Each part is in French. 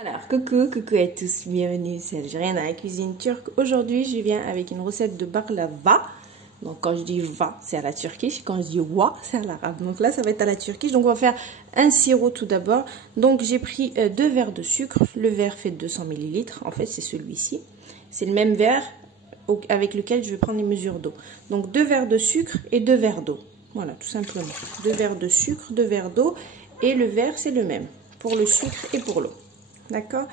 Alors, coucou à tous, bienvenue, c'est Algérienne à la cuisine turque. Aujourd'hui, je viens avec une recette de baklava. Donc, quand je dis va, c'est à la turquiche. Quand je dis wa, c'est à l'arabe. Donc là, ça va être à la turquiche. Donc, on va faire un sirop tout d'abord. Donc, j'ai pris 2 verres de sucre. Le verre fait 200 ml. En fait, c'est celui-ci. C'est le même verre avec lequel je vais prendre les mesures d'eau. Donc, 2 verres de sucre et 2 verres d'eau. Voilà, tout simplement. 2 verres de sucre, 2 verres d'eau. Et le verre, c'est le même pour le sucre et pour l'eau. D'accord?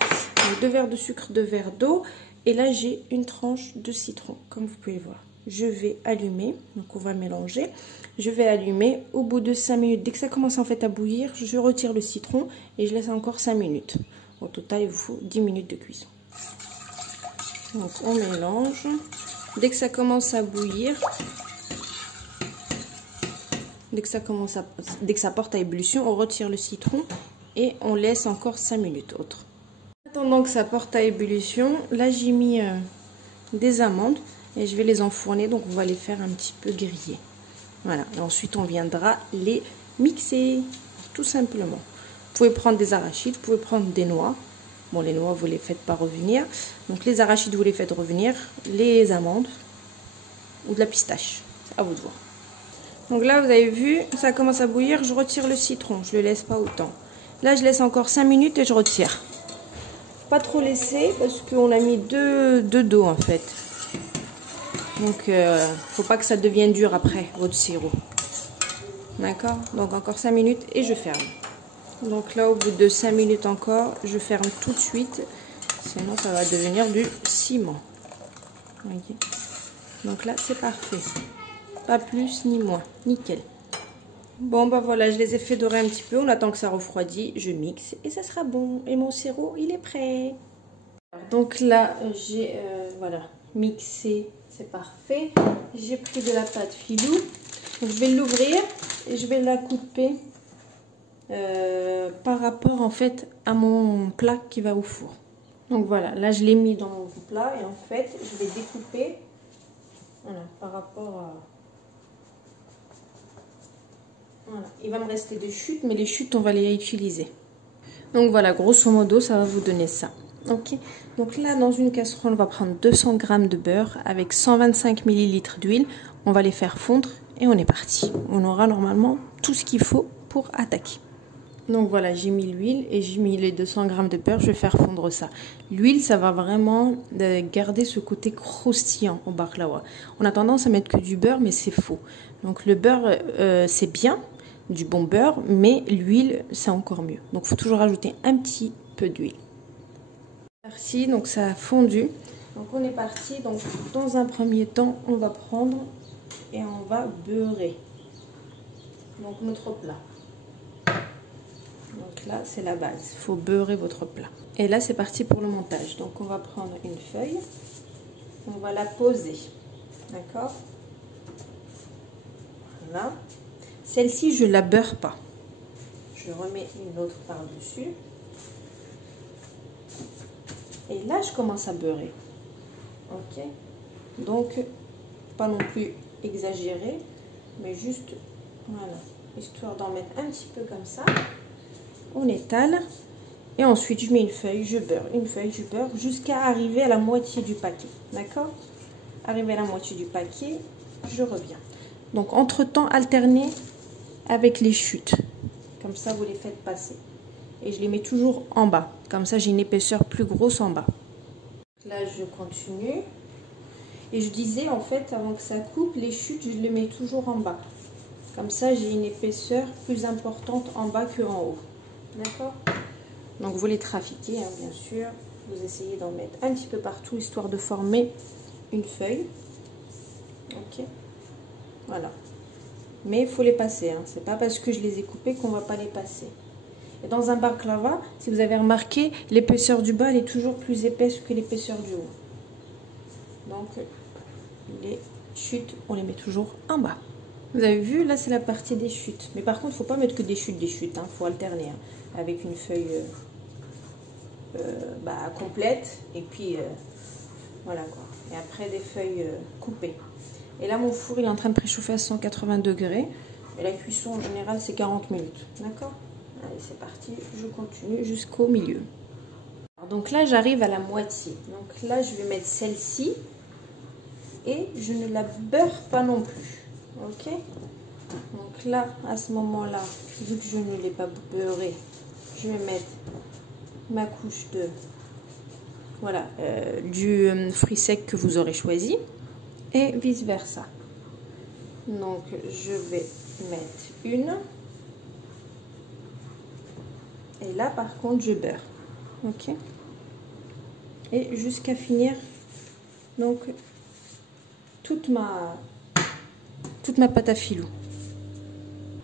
2 verres de sucre, 2 verres d'eau. Et là, j'ai une tranche de citron, comme vous pouvez voir. Je vais allumer. Donc, on va mélanger. Je vais allumer. Au bout de 5 minutes, dès que ça commence en fait à bouillir, je retire le citron et je laisse encore 5 minutes. Au total, il vous faut 10 minutes de cuisson. Donc, on mélange. Dès que ça commence à bouillir, dès que ça porte à ébullition, on retire le citron et on laisse encore 5 minutes autres. En attendant que ça porte à ébullition, là j'ai mis des amandes et je vais les enfourner, donc on va les faire un petit peu griller. Voilà, et ensuite on viendra les mixer, tout simplement. Vous pouvez prendre des arachides, vous pouvez prendre des noix. Bon, les noix, vous les faites pas revenir. Donc les arachides, vous les faites revenir. Les amandes ou de la pistache, c'est à vous de voir. Donc là, vous avez vu, ça commence à bouillir, je retire le citron, je le laisse pas autant. Là, je laisse encore 5 minutes et je retire. Pas trop laisser parce qu'on a mis deux d'eau en fait. Donc, faut pas que ça devienne dur après, votre sirop. D'accord? Donc, encore 5 minutes et je ferme. Donc là, au bout de 5 minutes encore, je ferme tout de suite. Sinon, ça va devenir du ciment. Okay. Donc là, c'est parfait. Pas plus ni moins. Nickel. Bon, bah voilà, je les ai fait dorer un petit peu. On attend que ça refroidit. Je mixe et ça sera bon. Et mon sirop, il est prêt. Donc là, j'ai voilà, mixé. C'est parfait. J'ai pris de la pâte filou. Donc, je vais l'ouvrir et je vais la couper par rapport en fait à mon plat qui va au four. Donc voilà, là je l'ai mis dans mon plat et en fait, je vais découper voilà, par rapport à... Voilà. Il va me rester des chutes, mais les chutes, on va les utiliser. Donc voilà, grosso modo, ça va vous donner ça. Ok. Donc là, dans une casserole, on va prendre 200 g de beurre avec 125 ml d'huile. On va les faire fondre et on est parti. On aura normalement tout ce qu'il faut pour attaquer. Donc voilà, j'ai mis l'huile et j'ai mis les 200 g de beurre. Je vais faire fondre ça. L'huile, ça va vraiment garder ce côté croustillant au baklawa. On a tendance à mettre que du beurre, mais c'est faux. Donc le beurre, c'est bien, du bon beurre, mais l'huile, c'est encore mieux. Donc il faut toujours ajouter un petit peu d'huile. Merci, donc ça a fondu. Donc on est parti. Donc dans un premier temps, on va prendre et on va beurrer. Donc notre plat. Donc là, c'est la base. Il faut beurrer votre plat. Et là, c'est parti pour le montage. Donc, on va prendre une feuille. On va la poser. D'accord? Voilà. Celle-ci, je ne la beurre pas. Je remets une autre par-dessus. Et là, je commence à beurrer. Ok? Donc, pas non plus exagérer, mais juste, voilà, histoire d'en mettre un petit peu comme ça. On étale et ensuite je mets une feuille, je beurre, une feuille, je beurre jusqu'à arriver à la moitié du paquet. D'accord? Arriver à la moitié du paquet, je reviens. Donc entre temps, alternez avec les chutes. Comme ça, vous les faites passer. Et je les mets toujours en bas. Comme ça, j'ai une épaisseur plus grosse en bas. Là, je continue. Et je disais en fait, avant que ça coupe, les chutes, je les mets toujours en bas. Comme ça, j'ai une épaisseur plus importante en bas qu'en haut. D'accord? Donc vous les trafiquez, hein, bien sûr. Vous essayez d'en mettre un petit peu partout, histoire de former une feuille. Ok? Voilà. Mais il faut les passer. Hein. C'est pas parce que je les ai coupés qu'on va pas les passer. Et dans un baklava, si vous avez remarqué, l'épaisseur du bas elle est toujours plus épaisse que l'épaisseur du haut. Donc les chutes, on les met toujours en bas. Vous avez vu, là c'est la partie des chutes. Mais par contre, il ne faut pas mettre que des chutes. Il faut alterner hein, avec une feuille complète. Et puis, voilà quoi. Et après, des feuilles coupées. Et là, mon four, il est en train de préchauffer à 180 degrés. Et la cuisson, en général, c'est 40 minutes. D'accord? Allez, c'est parti. Je continue jusqu'au milieu. Donc là, j'arrive à la moitié. Donc là, je vais mettre celle-ci. Et je ne la beurre pas non plus. Ok? Donc là, à ce moment-là, vu que je ne l'ai pas beurré, je vais mettre ma couche de... Voilà, du fruit sec que vous aurez choisi. Et vice versa. Donc, je vais mettre une. Et là, par contre, je beurre. Ok? Et jusqu'à finir, donc, toute ma pâte à filou.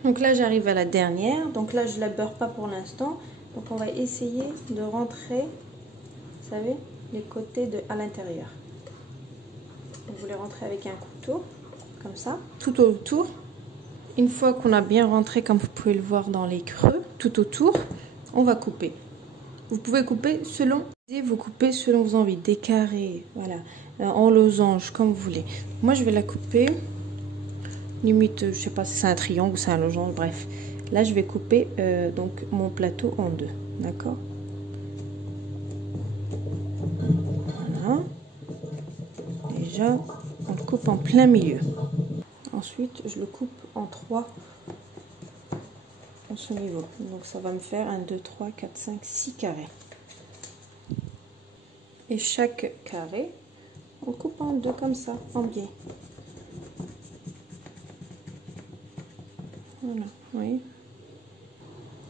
Donc là, j'arrive à la dernière. Donc là, je la beurre pas pour l'instant. Donc, on va essayer de rentrer, vous savez, les côtés à l'intérieur. Vous les rentrez avec un couteau, comme ça, tout autour. Une fois qu'on a bien rentré, comme vous pouvez le voir dans les creux, tout autour, on va couper. Vous pouvez couper selon, vous coupez selon vos envies, des carrés, voilà, en losange, comme vous voulez. Moi, je vais la couper, limite, je sais pas si c'est un triangle ou c'est un losange, bref. Là, je vais couper donc mon plateau en deux, d'accord? Voilà. Déjà, on le coupe en plein milieu. Ensuite, je le coupe en 3 à ce niveau. Donc, ça va me faire 1, 2, 3, 4, 5, 6 carrés. Et chaque carré, on coupe en deux comme ça, en biais. Voilà, vous voyez.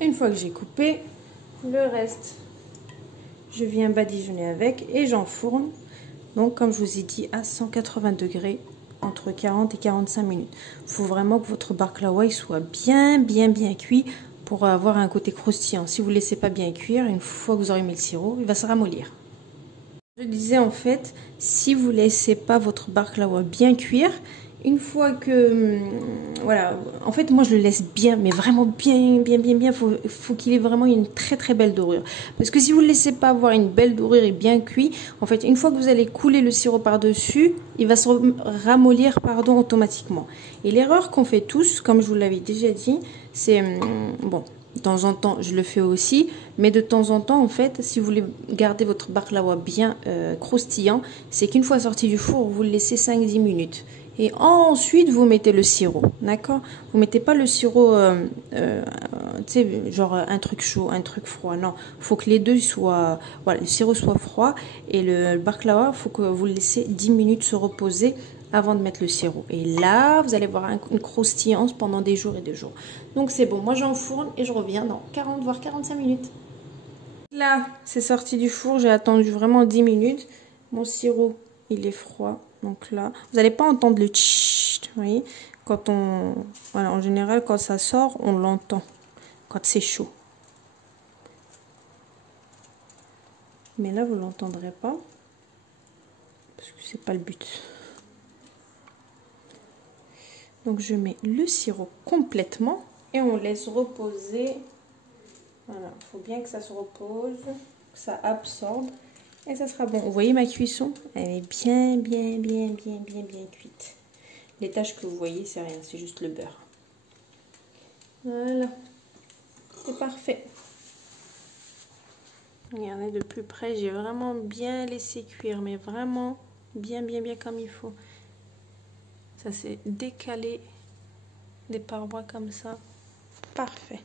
Une fois que j'ai coupé, le reste, je viens badigeonner avec et j'enfourne. Donc, comme je vous ai dit, à 180 degrés, entre 40 et 45 minutes. Il faut vraiment que votre baklawa soit bien cuit pour avoir un côté croustillant. Si vous ne laissez pas bien cuire, une fois que vous aurez mis le sirop, il va se ramollir. Je disais en fait, si vous ne laissez pas votre baklawa bien cuire, une fois que, voilà, en fait moi je le laisse bien, mais vraiment bien, faut qu'il ait vraiment une très belle dorure. Parce que si vous ne le laissez pas avoir une belle dorure et bien cuit, en fait une fois que vous allez couler le sirop par-dessus, il va se ramollir, pardon, automatiquement. Et l'erreur qu'on fait tous, comme je vous l'avais déjà dit, c'est, bon, de temps en temps, je le fais aussi, mais de temps en temps, en fait, si vous voulez garder votre baklawa bien croustillant, c'est qu'une fois sorti du four, vous le laissez 5-10 minutes. Et ensuite, vous mettez le sirop, d'accord? Vous mettez pas le sirop, tu sais, genre un truc chaud, un truc froid. Non, il faut que les deux soient, voilà, le sirop soit froid et le baklawa, il faut que vous le laissez 10 minutes se reposer avant de mettre le sirop. Et là, vous allez voir une croustillance pendant des jours et des jours. Donc c'est bon, moi j'enfourne et je reviens dans 40 voire 45 minutes. Là, c'est sorti du four, j'ai attendu vraiment 10 minutes. Mon sirop, il est froid. Donc là, vous n'allez pas entendre le tchit, vous voyez, quand on, voilà, en général, quand ça sort, on l'entend, quand c'est chaud. Mais là, vous ne l'entendrez pas, parce que c'est pas le but. Donc, je mets le sirop complètement et on laisse reposer. Voilà, il faut bien que ça se repose, que ça absorbe. Et ça sera bon. Vous voyez ma cuisson? Elle est bien cuite. Les taches que vous voyez, c'est rien, c'est juste le beurre. Voilà. C'est parfait. Regardez de plus près, j'ai vraiment bien laissé cuire, mais vraiment bien comme il faut. Ça s'est décalé des parois comme ça. Parfait.